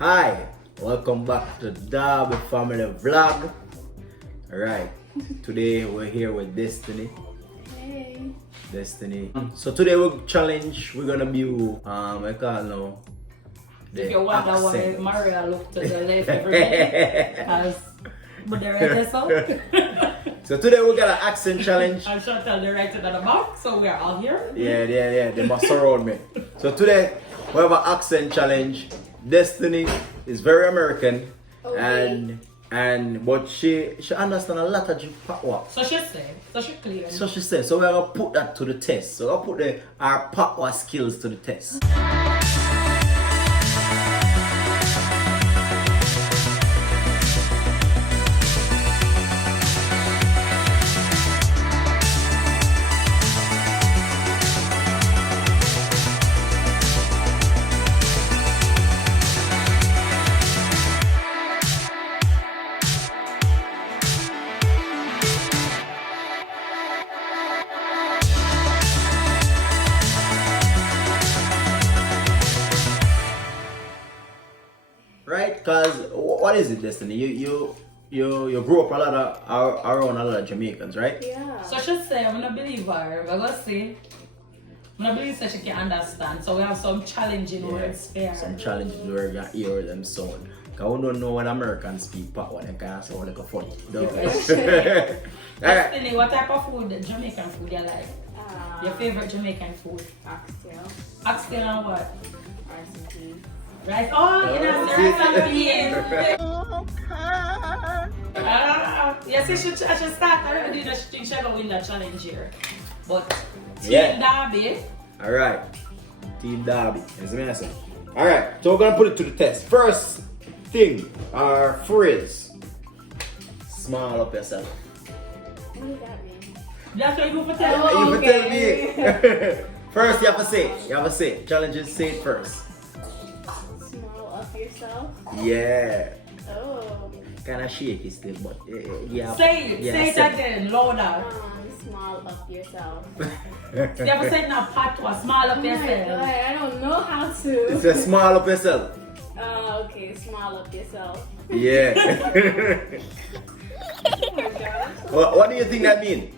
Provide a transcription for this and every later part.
Hi, welcome back to Darby Family vlog. Alright, today we're here with Destiny. Hey. Destiny. So today we're gonna be I call now the If you wonder why accent. Maria looked to the left every day, because but the right is up. So today we got an accent challenge. I'm sure tell the right at the back, so we are all here. Yeah, they must surround me. So today we have an accent challenge. Destiny is very American, Okay. but she understands a lot of patois. So she said, so she clear. So she said, so we're gonna put that to the test. So I'll put our patois skills to the test. Right? Because what is it, Destiny? You grew up around a lot of Jamaicans, right? Yeah. So she said, I'm not believe her. We're gonna see. I'm not believe that she can understand. So we have some challenging words there. Some challenges where you can hear them sound. Because we don't know what Americans speak, but what they can sound like a funny. Alright. Destiny, what type of food, Jamaican food you like? Your favorite Jamaican food? Oxtail. Oxtail and what? Rice and peas. Rice. Oh, you know, the rice and peas. You see, she started already. She thinks she's going to win that challenge here. But Team Darby. Alright. Team Darby. That's what I say. Alright, so we're gonna put it to the test. First thing, our phrase. Smile up yourself. What does that mean? That's what you for tell me. You can tell me. First, you have to say it. You have to say it. Challenges, say it first. Smile up yourself. Yeah. Oh. Kind of shaky still, but yeah. Say it. Yeah, Say it again, louder. Smile up yourself. You ever say it in a patois? Smile up Oh my god, yourself. I don't know how to. It's a smile up yourself. Okay, smile up yourself. Yeah. Oh my god. What do you think that means?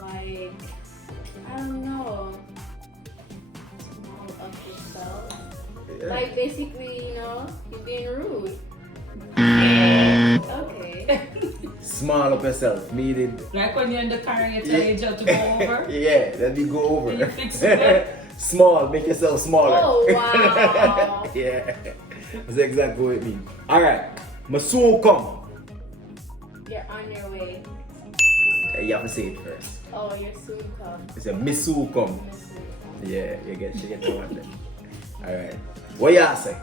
Like, I don't know. Smile up yourself. Yeah. Like, basically, you know, you're being rude. Okay. Smile up yourself, meaning. Like when you're in the car and you tell your job to go over. Yeah, let me go over. You fix it. Small, make yourself smaller. Oh, wow. Yeah, that's exactly what it means. Alright, Masoon come. You're on your way. You have to say it first. Oh, you're soon come. It's a Missou come. You're soon come. Yeah, you get the one then. Alright. What y'all say?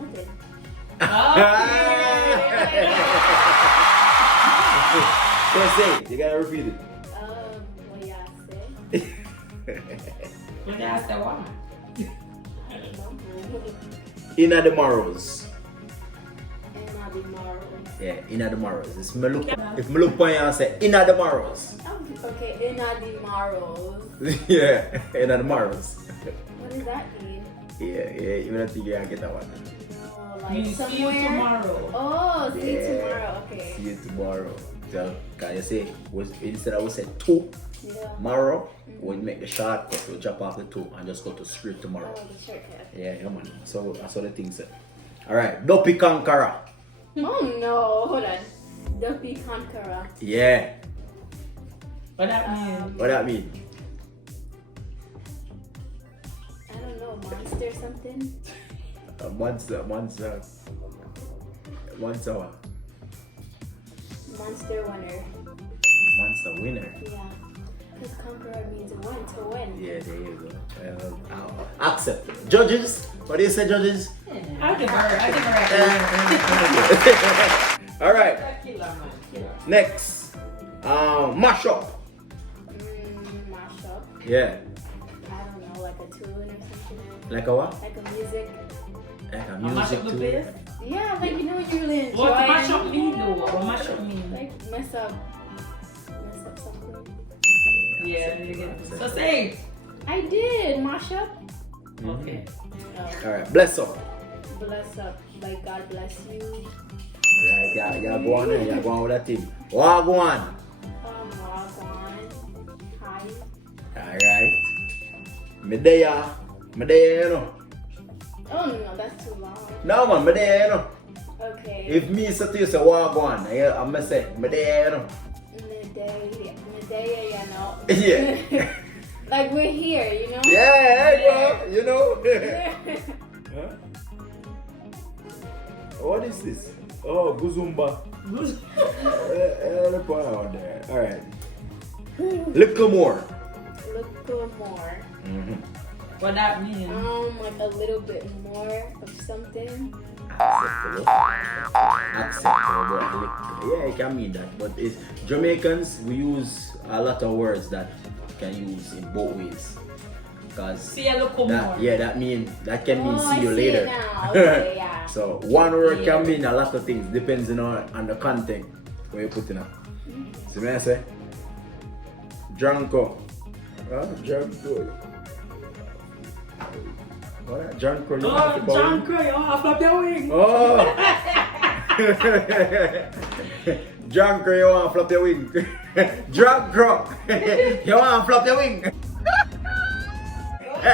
Nothing. So say it, you gotta repeat it. What y'all say? When you say what? Inna the morrows. And I'll be tomorrow. Yeah, inna the morrows. If me look upon you and say inna the morrows. Okay, in our tomorrows. Yeah, inna the morrows. What does that mean? Yeah, you don't think you gonna get that one. No, like You see somewhere. you tomorrow. Oh, see you Yeah. tomorrow. Okay. See you tomorrow. So, can you say, instead I would say two, Yeah. tomorrow, we'll make the shortcut, we'll chop off the two and just go to straight tomorrow. Oh, the shortcut. Yeah, man. So that's what the thing said. Alright, Duppy Conqueror. Oh no, hold on. Duppy Conqueror. Yeah. What that mean? What that mean? I don't know, monster something. Monster. Monster what? Monster winner. Monster winner. Yeah. Because conqueror means win, to win. Yeah, there you go. I'll accept it. Judges? What do you say, judges? I'll give her. Alright, Killer, man. Killer. next. Mash up. Mash up. Yeah. I don't know, like a tune or something. Like a what? Like a music. Like a Mash music up the too. place? Yeah, like you know when you really enjoy. What mash up mean though? What mash up mean? Like mess up something. Yeah, you get it. So say it. I did mash up. Okay. Alright, bless up. Bless up. Like God bless you. Right, yeah, go on there. Yeah, go on with that team. Wagwan. Wagwan. Hi. Alright. Medea, you know. Oh no, that's too long. No man, Medea, you know. Okay. If me say to you say Wagwan, I'm gonna say Medea, you know. Medea, you know. Yeah. Like we're here, you know? Yeah, you know. Huh? What is this? Oh, Guzumba. Look out there. Alright. Little more. Little more. What that mean? Like a little bit more of something. Acceptable. Acceptable. Yeah, it can mean that. But it's Jamaicans, we use a lot of words that can use in both ways. Because see a little more. Yeah, that can mean see you later. Now. Okay, yeah. So one word can mean a lot of things depending on the content where you put in it. See what I say? Drunko. Drunko. What? Drunko. Oh, Drunko, you want to flap your wing. Oh! Drunko, you want to flap your wing. Drunko, you want to flap your wing. Do I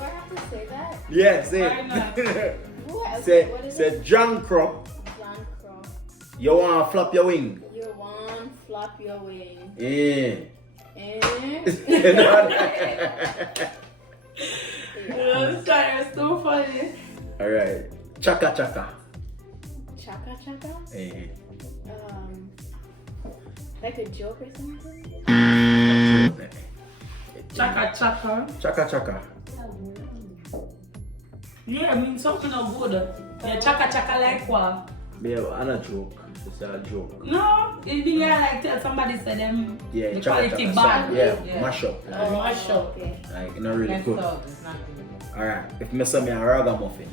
have to say that? Yeah, say it. What? Say, What is say it? Drunko, you want to flap your wing. You want flap your wing. Yeah. It's so funny. Alright. Chaka chaka. Chaka chaka? Eh. Like a joke or something? Chaka chaka. Chaka chaka. Yeah, I mean something not good. Yeah, chaka chaka like what? Yeah, I'm a joke. It's a joke. No, it be like tell somebody say them Yeah, the chaka quality chaka. bad. Yeah, mash up. Oh, mash up. okay. Like, not really That's good. all, it's not good. Alright. If me say me a ragamuffin.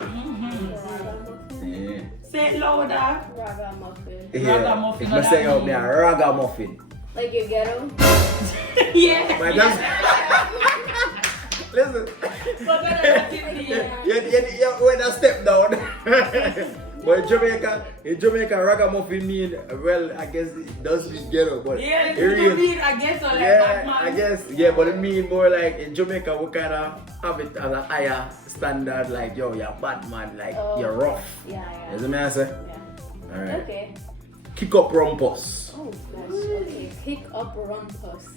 Ragamuffin? Yeah. Say it louder. Ragamuffin. Yeah. Ragamuffin, If what me say that yo, me a ragamuffin. Like your ghetto? Yeah. My God. Listen. But then You went a step down. But in Jamaica, ragamuffin mean, well, I guess it does mean ghetto, but yeah, it you really, mean I guess so like yeah, Batman. I guess, yeah, but it mean more like in Jamaica, we kind of have it as a higher standard, like, yo, you're Batman, like, you're rough. Yeah. You know what I say? Yeah. Alright. Okay. Kick up rumpus. Oh, gosh. Okay. Pick up rumpus.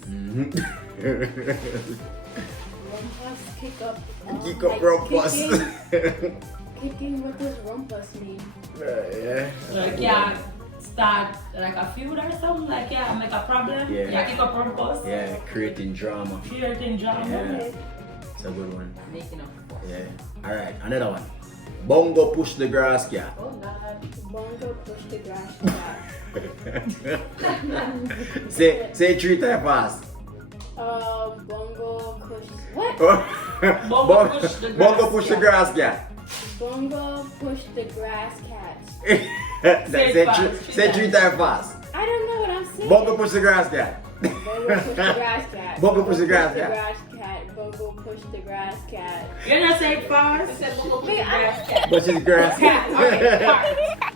Rumpus, kick up. Kick up rumpus. Kicking, what does rumpus mean? Yeah. Like yeah, start like a feud or something. Like yeah, make a problem. Yeah. Yeah, kick up purpose. Yeah, creating drama. Creating drama. Yeah. It's a good one. Making up. Yeah. Alright, another one. Bongo push the grass cat. Oh, God. Bongo push the grass cat. say 3 times fast. Bongo push. What? Bongo push the grass Bongo push the grass cat. Bongo push the grass cat. Say 3 times fast. I don't know what I'm saying. Bongo push the grass cat. Bongo push the grass cat. Bongo push the grass cat. Bongo push the grass cat. You're not saying fast. I said bongo push the grass cat. Push the grass cat.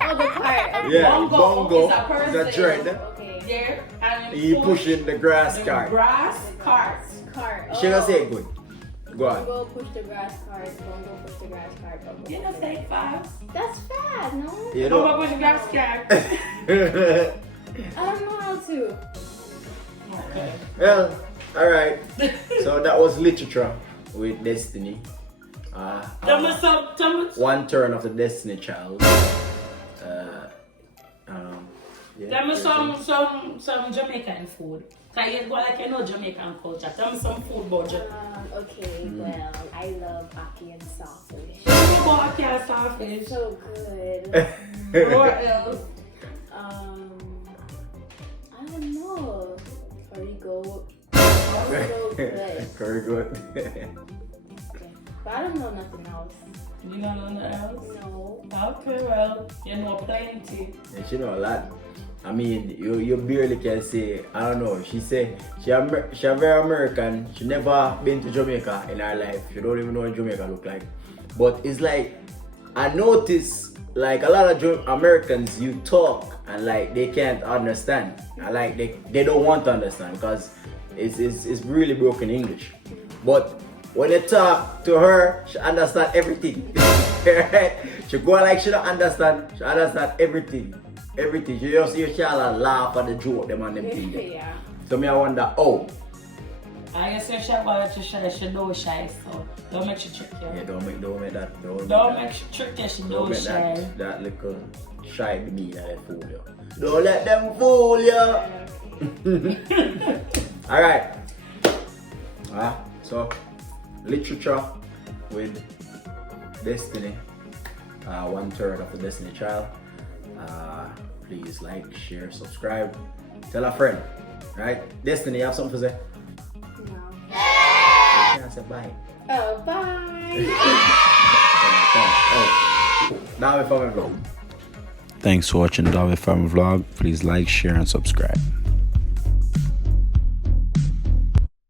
Oh, the part. Okay. Yeah, Bongo is a bongo. person. That's right. Okay. There and He pushing the grass the cart. grass cart. Cart. She gonna say it good. Go on. Bongo push the grass cart. Bongo push the grass cart. Bongo You're push not the- saying fast. That's fast, no? You Bongo know. push the grass cart. I don't know how to. Okay. Well, alright. So that was literature with Destiny. Tell me some. One turn of the Destiny Child. Yeah, Tell me some Jamaican food. Can you go like you know Jamaican culture? Tell me some food about Jamaica. Okay, well, I love ackee and sausage. Tell me about ackee and sausage. It's so good. What else? I don't know. Curry goat. So good. Very good. Okay. But I don't know nothing else. You don't know nothing else? No. Okay, well, you know plenty. Yeah, she know a lot. I mean, you barely can say, I don't know, she say, she very American, she never been to Jamaica in her life, she don't even know what Jamaica look like. But it's like, I notice, like a lot of Americans, you talk and like they can't understand. And like they don't want to understand because it's really broken English. But when you talk to her, she understand everything. Right? She go like she don't understand, she understand everything. Everything. She just hear she all laugh at the joke them and them things. Yeah. So me I wonder, oh. I guess if she about to shy, she don't shy, so don't make she trick you. Yeah, don't make that. Don't make she trick you, she don't shy. That little shy to me that fool you. Don't let them fool you. Alright. So literature with Destiny. 1/3 of the Destiny Child. Please like, share, subscribe. Tell a friend. Right? Destiny, you have something to say? No. You can't say bye. Oh, bye. Darby Family Vlog. Thanks for watching Darby Family Vlog. Please like, share, and subscribe.